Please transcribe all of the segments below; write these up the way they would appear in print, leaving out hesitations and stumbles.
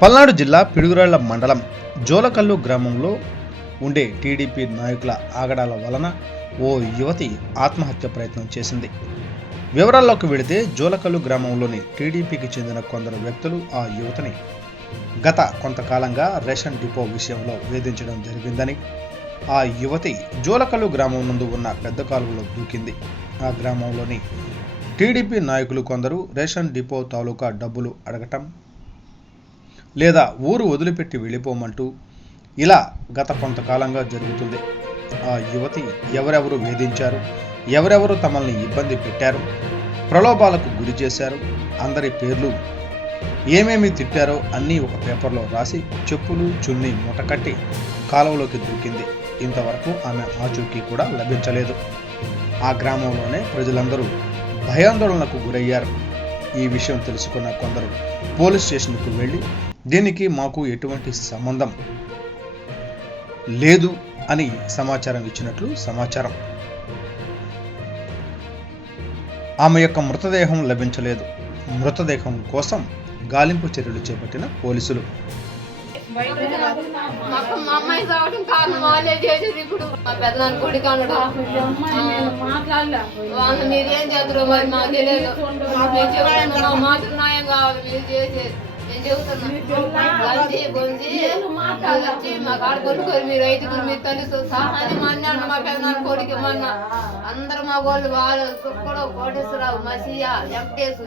పల్నాడు జిల్లా పిడుగురాళ్ల మండలం జోలకల్లు గ్రామంలో ఉండే టీడీపీ నాయకుల ఆగడాల వలన ఓ యువతి ఆత్మహత్య ప్రయత్నం చేసింది. వివరాల్లోకి వెళితే జోలకల్లు గ్రామంలోని టీడీపీకి చెందిన కొందరు వ్యక్తులు ఆ యువతిని గత కొంతకాలంగా రేషన్ డిపో విషయంలో వేధించడం జరిగిందని, ఆ యువతి జోలకల్లు గ్రామం నందు ఉన్న పెద్ద కాలువలో దూకింది. ఆ గ్రామంలోని టీడీపీ నాయకులు కొందరు రేషన్ డిపో తాలూకా డబ్బులు అడగటం లేదా ఊరు వదిలిపెట్టి వెళ్ళిపోమంటూ ఇలా గత కొంతకాలంగా జరుగుతుంది. ఆ యువతి ఎవరెవరు వేధించారు, ఎవరెవరు తమల్ని ఇబ్బంది పెట్టారు, ప్రలోభాలకు గురి చేశారు, అందరి పేర్లు, ఏమేమి తిట్టారో అన్నీ ఒక పేపర్లో రాసి చెప్పులు చున్నీ మూటకట్టి కాలువలోకి దూకింది. ఇంతవరకు ఆమె ఆచూకీ కూడా లభించలేదు. ఆ గ్రామంలోనే ప్రజలందరూ భయాందోళనకు గురయ్యారు. ఈ విషయం తెలుసుకున్న కొందరు పోలీస్ స్టేషన్కు వెళ్ళి దీనికి మాకు ఎటువంటి సంబంధం లేదు అని సమాచారం ఇచ్చినట్లు సమాచారం. ఆమె యొక్క మృతదేహం లభించలేదు. మృతదేహం కోసం గాలింపు చర్యలు చేపట్టిన పోలీసులు. మా అమ్మాయి రావడం కారణం వాళ్ళే చేసేది. ఇప్పుడు మా పెద్దనాన్న కొడుకు అన్నాడు, వాళ్ళు మీరేం చేద్దరు మరి నాకు తెలియదు. నేను చెప్తున్నా మాకు న్యాయం కావాలి, మీరు చేసేది. నేను చెబుతున్నా గంజి గొంజి వచ్చి మా కాడ కొనుక్కోరు, మీరు ఐదుగురు మీరు తల్లితో సహాని మా అన్న మా పెద్దనాన్న కొడుకు మొన్న అందరు మా వాళ్ళు వాళ్ళు కుక్కడు కోటేశ్వరరావు మసియా వెంకటేశ్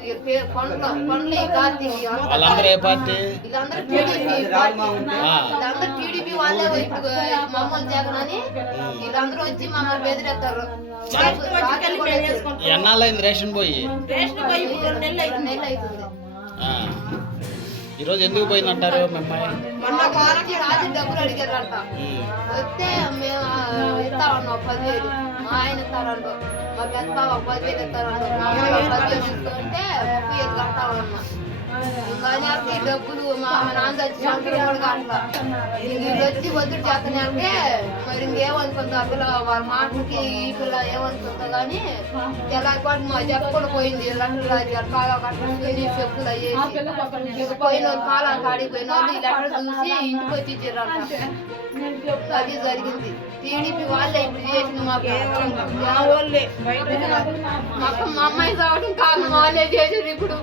పండ్లు ఈ కార్తీక్ వీళ్ళందరూ టీడీపీ వాళ్ళే ఇప్పుడు మమ్మల్ని జగన్ అని వీళ్ళందరూ వచ్చి మమ్మల్ని బెదిరేస్తారు. ఎన్నాళ్ళైంది రేషన్ పోయి? 2 నెలలు అవుతుంది. ఈరోజు ఎందుకు పోయిందంటారు? మొన్న వాళ్ళకి రాజు డబ్బులు అడిగారంట. వస్తే మేము ఇస్తామన్నాం 10,000, మా ఆయన ఇస్తారంట, మా పెద్ద 10,000 ఇస్తారంట, మా అమ్మాయి 10,000 తీసుకుంటే 30,000 కట్టాలన్నా. ఇంకా డబ్బులు మా నాన్న వచ్చి సంవత్సరం కూడా కట్టాల. వీళ్ళు వచ్చి వద్దు చేస్తానంటే మరి ఇంకేమనుకుందో ఆ పిల్ల వాళ్ళ మాటకి ఈ పిల్ల ఏమనుకుందో కానీ ఎలా కూడా మా చెప్పకుండా పోయింది. కాలం కట్టడం చెప్పులు అయ్యేసి పోయిన వాళ్ళు కాలం కాడికి పోయిన వాళ్ళు ఈ లెటర్ చూసి ఇంటికి వచ్చి ఇచ్చారంట. అది జరిగింది. టీడీపీ వాళ్ళే ఇప్పుడు చేసింది. మా అమ్మాయి రావడం కారణం వాళ్ళే చేసేది. ఇప్పుడు